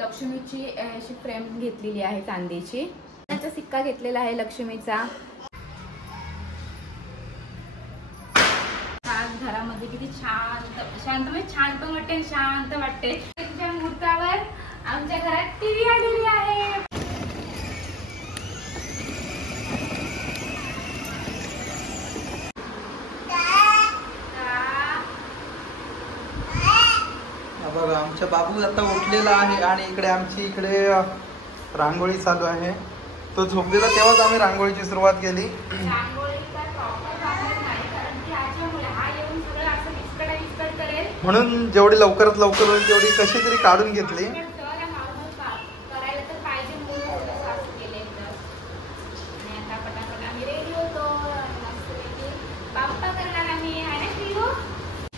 लक्ष्मीची अशी फ्रेम घेतलेली आहे चांदीची. त्याचा सिक्का घेतलेला आहे लक्ष्मीचा. घरामध्ये किती शांत शांत म्हणजे छान पण वाटते, शांत वाटते. त्या मुहूर्तावर आमच्या घरात टीव्ही आलेली आहे. बघा आमच्या बाबू आता उठलेला आहे आणि इकडे रांगोळी चालू आहे. तो झोपलेला तेव्हाच आम्ही रांगोळीची सुरुवात केली. म्हणून जेवढी लवकरात लवकर होईल तेवढी कशी तरी काढून घेतली.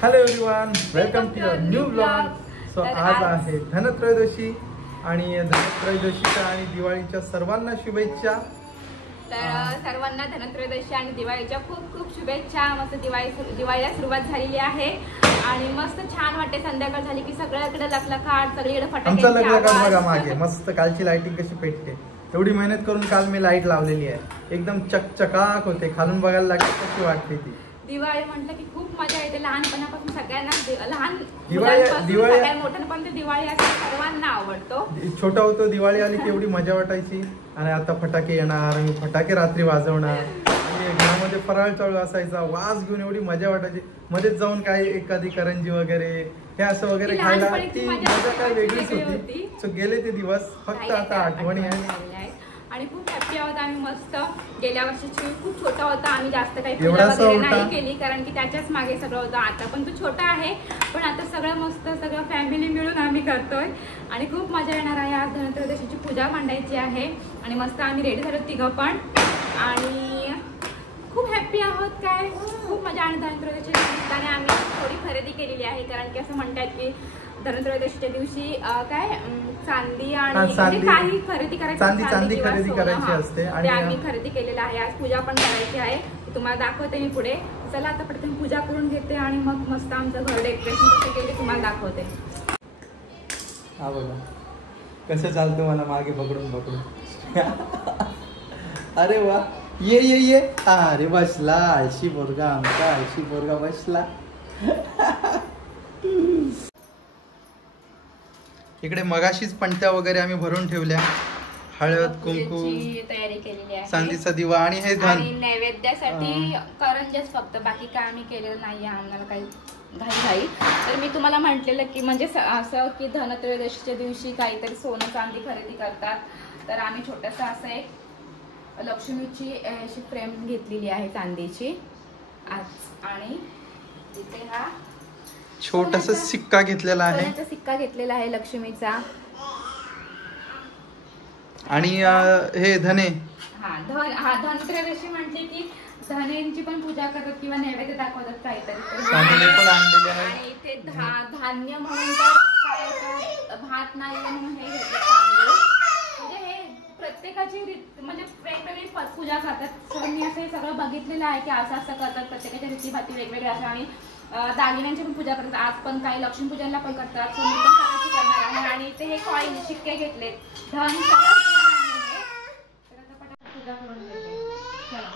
Hello everyone, welcome to your new blog. So आज आहे धनत्रयोदशी आणि धनत्रयोदशीच्या आणि दिवाळीच्या सर्वांना शुभेच्छा. तर सर्वांना धनत्रयोदशी आणि दिवाळीच्या खूप खूप शुभेच्छा. मस्त दिवाळीला सुरुवात झालेली आहे आणि मस्त छान वाटते. संध्याकाळ झाली की सगळ्याकडे लखलखाट, सगळीकडे फटाके. लखलखाट बघा मागे मस्त कालची लाइटिंग कशी पेटते. एवढी मेहनत करून काल मी लाईट लावलेली आहे. एकदम चकचकाक होते. खालून बघायला लागते कशी वाटते ती. दिवाळी म्हटलं की खूप मजा येते. लहानपणापासून सगळ्यांना, लहान दिवाळी मोठ्यांपर्यंत दिवाळी असं सर्वांना आवडतो. छोटा होतो दिवाळी आली की एवढी मजा वाटायची. आणि आता फटाके येणार, मी फटाके रात्री वाजवणार आणि घरामध्ये फराळ चालू असायचा, वास घेऊन एवढी मजा वाटायची. मध्येच जाऊन काय एखादी करंजी वगैरे हे असं वगैरे खायला ती मजा काय वेगळीच होती. सो गेले ते दिवस, फक्त आता आठवणी आहे. आणि खूप हॅपी आहोत आम्ही. मस्त गेल्या वर्षीची खूप छोटा होता, आम्ही जास्त काही पूजा वगैरे नाही केली कारण की त्याच्याच मागे सगळं होतं. आता पण तो छोटा आहे, पण आता सगळं मस्त सगळं फॅमिली मिळून आम्ही करतोय आणि खूप मजा येणार आहे. आज धनत्रयोदशीची पूजा मांडायची आहे आणि मस्त आम्ही रेडी झालो तिघं पण आणि खूप हॅपी आहोत. काय खूप मजा. आणि धनत्रयोदशीच्या निमित्ताने आम्ही थोडी खरेदी केलेली आहे कारण की असं म्हणतात की धनत्रयोदशीच्या दिवशी काय चांदी आणि काही खरेदी करायची, चांदी खरेदी करायची असते आणि आम्ही खरेदी केलेलं आहे. आज पूजा पण करायची आहे, तुम्हाला दाखवते मी पुढे. चला आता पटकन पूजा करून घेते आणि मग मस्त आमचं घर डेकोरेशन कसं केले तुम्हाला दाखवते. हा बघा कसं चालतं मला मागे पकडून. अरे वा, ये अरे बसला आळशी पोरगा, आमचा आळशी पोरगा बसला. इकडे मगाशीच पणत्या वगैरे आम्ही भरून ठेवल्या. हळद कुंकू तयारी केलेली आहे, चांदीचा दिवा आणि हे नैवेद्यासाठी करंजाच फक्त, बाकी काय आम्ही केलेलं नाहीये. आम्हाला काही घाई. तर मी तुम्हाला म्हटलेलं की म्हणजे असं की धनत्रयोदशीच्या दिवशी काहीतरी सोनं चांदी खरेदी करतात. तर आम्ही छोटंसं असं एक लक्ष्मीची अशी फ्रेम घेतलेली आहे चांदीची आज. आणि तिथे हा छोटासा सिक्का घेतलेला आहे. सिक्का घेतलेला आहे लक्ष्मीचा. आणि हे धने. धनत्रयोदशी म्हटले की धनेंची पण पूजा करतात किंवा नैवेद्य दाखवतात काहीतरी. आणि इथे धान्य म्हणून तर भात नाही म्हणून हे घेतात. म्हणजे हे प्रत्येकाची म्हणजे वेगवेगळी पूजा करतात. मी असं सगळं बघितलेलं आहे की असं असं करतात. प्रत्येकाच्या रीतीभाती वेगवेगळ्या असतात आणि दागिन्यांची पण पूजा करतात. आज पण काही लक्ष्मीपूजनला पण करतात. मी पण सगळ्याची करणार आहे. आणि इथे हे कॉईन शिक्के घेतले, धन सगळं पूजा करून घेते. चला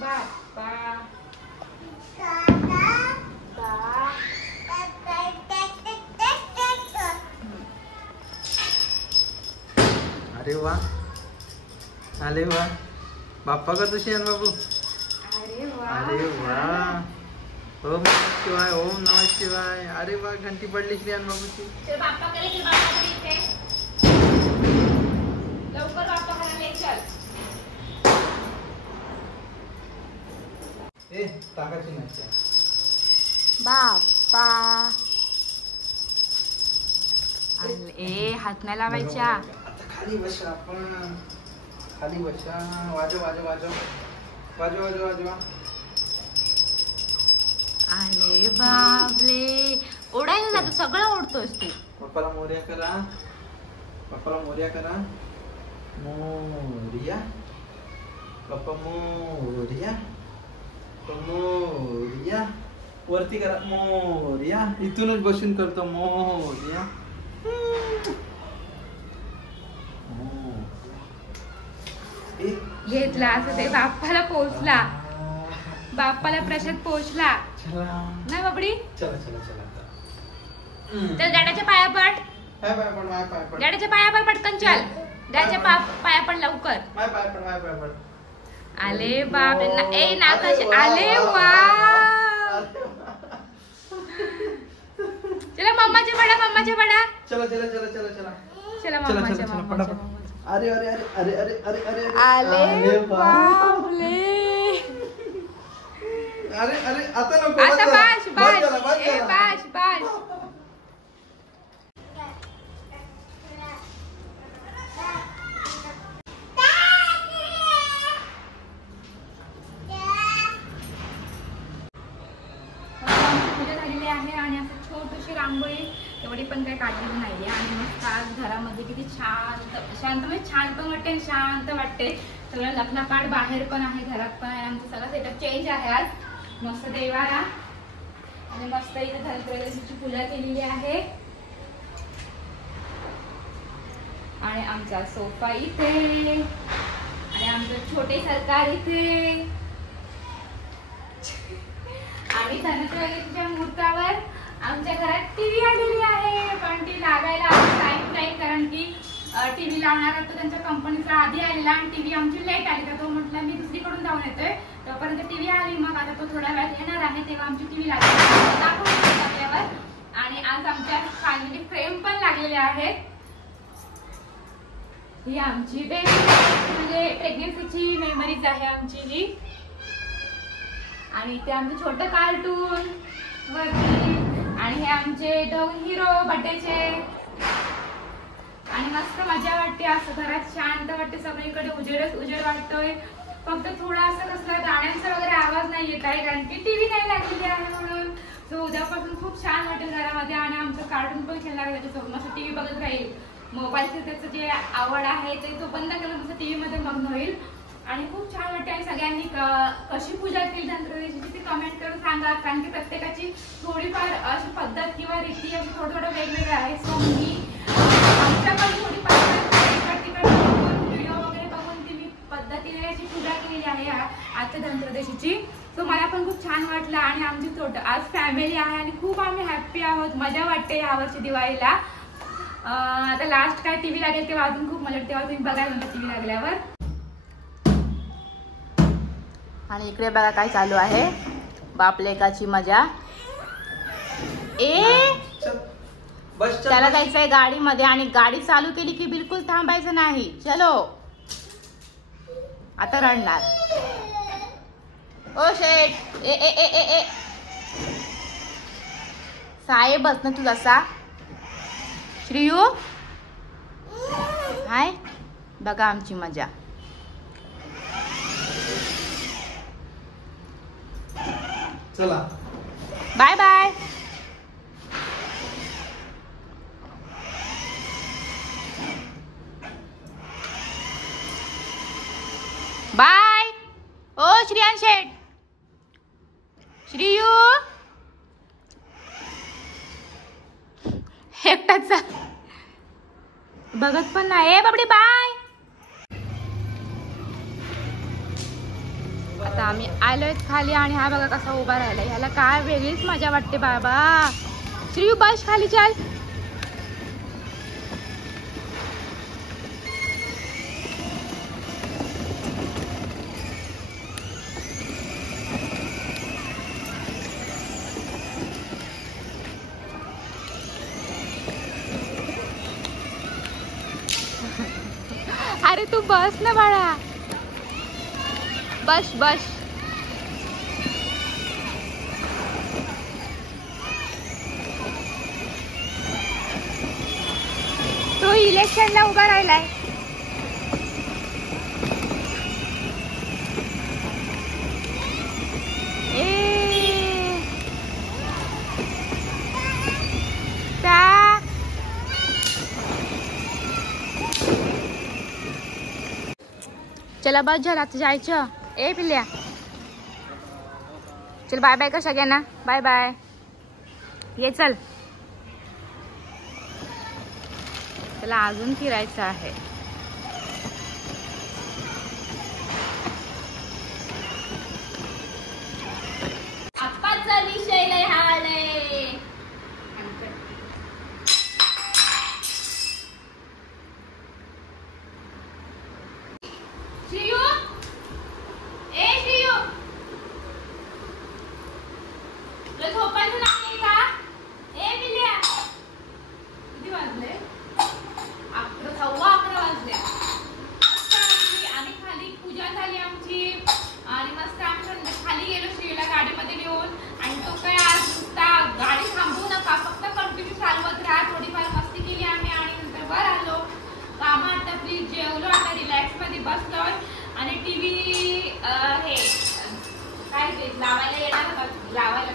बाप्पा अरे वा, अरे वा, बाप्पा का तशी आहे बाबू. अरे वा, ओम नमः शिवाय, ओम नमः शिवाय. अरे वा, घंटी पडली श्रीयान बाबूची. लवकर बाप्पा ले चल. ए टाकायची नाही. बाप्पा ए हात नाही लावायच्या. आता खाली बसा आपण, खाली बसा. वाजव वाजव वाजव वाजव वाजव वाजवा. अरे बापले, ओढायला जातो, सगळं ओढतोस तू. बाप्पाला मोरया करा, बाप्पाला मोरया करा. मोरया, बाप्पा मोरया, मोरया. वरती करा, मोरया. इथूनच बसून करतो, मोरया. घेतला असं ते बाप्पाला पोहोचला, बाप्पाला प्रसाद पोहोचला नाही बाबडी. चला चला चला. चल डॅडाच्या पाया पड, पाय पाय पड, पाय पाय पड. डॅडाच्या पाया पड पटकन. चल डॅडाच्या पाया पड लवकर. पाय पाय पड, पाय पाय पड. आले बाप ए नाकाश. आले वा, चला मम्माच्या पडा, मम्माच्या पडा. चला चला चला चला चला चला चला मम्माच्या चला मम्माच्या. अरे अरे अरे अरे अरे अरे अरे आले बापले. अरे अरे आता नको. आता बाश बाश बाश ए बाश बाश. पूजा झालेली आहे आणि असं छोटीशी रांगोळी एवढी पण काही काढलेली नाहीये. आणि मस्त आज घरामध्ये किती शांत शांत म्हणजे छान पण वाटते आणि शांत वाटते. सगळं लग्नपाठ बाहेर पण आहे, घरात पण आहे. आमचं सगळं सेटअप चेंज आहे आज. मस्त देवारा आणि मस्त इथे धनत्रयोदशीची पूजा केलेली आहे. आणि आमचा सोफा इथे आणि आमचं छोटे सरकार इथे. आणि धनत्रयोदशीच्या मुहूर्तावर आमच्या घरात टीव्ही आलेली आहे, पण ती लागायला टाइम नाही कारण की टीव्ही लावणार होतो त्यांच्या कंपनीचा आधी आलेला आणि टीव्ही आमची लेट आली. तर तो म्हटला मी दुसरीकडून जाऊन येतोय, तोपर्यंत टीव्ही आली. मग आता तो थोड्या वेळात येणार आहे, तेव्हा आमची टीव्ही लागली दाखवल्यावर. आणि आज आमच्या फायनली फ्रेम पण लागलेले आहेत. ही आमची म्हणजे प्रेग्नेन्सीची मेमरीज आहे आमची ही. आणि ते आमचं छोटं कार्टून वरती. आणि हे आमचे दोन हिरो बर्थडेचे. आणि मस्त मजा वाटते, असं घरात शांत वाटते, सगळीकडे उजेडच उजेड वाटतोय. फक्त थोडा असं कसलं गाण्यांचा वगैरे आवाज नाही येत आहे कारण की टीव्ही नाही लागलेली आहे म्हणून. सो उद्यापासून खूप छान वाटेल घरामध्ये. आणि आमचं कार्टून पण खेळणार आहे त्याच्यासोबत, मस्त टीव्ही बघत राहील. मोबाईलचं त्याचं जे आवड आहे ते तो बंद करून तसं टीव्ही मध्ये मग्न होईल. आणि खूप छान वाटते. आणि सगळ्यांनी कशी पूजा केली धनत्रयोदशीची ती कमेंट करून सांगा, कारण की प्रत्येकाची थोडीफार अशी पद्धत किंवा रीती अशी थोडं वेगवेगळं आहे. सो मी आमच्या पण थोडी तिकड व्हिडिओ वगैरे बघून ती मी पद्धतीने अशी पूजा केलेली आहे आजच्या धनत्रयोदशीची. सो मला पण खूप छान वाटलं. आणि आमची आज फॅमिली आहे आणि खूप आम्ही हॅप्पी आहोत, मजा वाटते यावर्षी दिवाळीला. आता लास्ट काय टीव्ही लागेल तेव्हा अजून खूप मजा, तेव्हा तुम्ही बघायला म्हणजे टीव्ही लागल्यावर. आणि इकडे बघा काय चालू आहे, बापलेकाची मजा. त्याला जायचंय गाडीमध्ये आणि गाडी चालू केली की बिलकुल थांबायचं नाही. चलो आता रडणार. ओ शेट ए ए ए ए ए साहेब बस ना तू जसा. श्रीयू हाय बघा आमची मजा. चला बाय बाय. बाय. ओ श्रियान शेठ, श्रीयू एकटाच बघत पण नाही. बाबडी बाय. आता आता आम्ही आलोय खाली आणि हा बघा कसा उभा राहिला. ह्याला काय वेगळीच मजा वाटते बाबा. श्रीयू बस खाली चाल. अरे तू बस ना बाळा. बस बस. तो इलेक्शनला उभा राहिलाय. चला बस झाला आता जायचं. ए पिल्या चल बाय बाय कर सगळ्यांना. Bye bye. ये चल. त्याला अजून फिरायचं आहे. आपाचा विषय लय हार्ड आहे. श्रीयू ए श्रीयू तुला झोपायचं नाही का? ए पिल्या किती वाजले? 11:15 वाजले. आम्ही खाली पूजा झाली आमची आणि मस्त आम्ही खाली गेलो श्रीला गाडीमध्ये घेऊन. आणि तो काय आज नुसता गाडी थांबवू नका फक्त कंटिन्यू चालवत राहा. थोडीफार मस्ती केली आम्ही आणि नंतर वर आलो. कामं आटपली, जेवलो, आता रिलॅक्स मध्ये बसलोय आणि टीव्ही हे काय ते लावायला येणार होता लावायला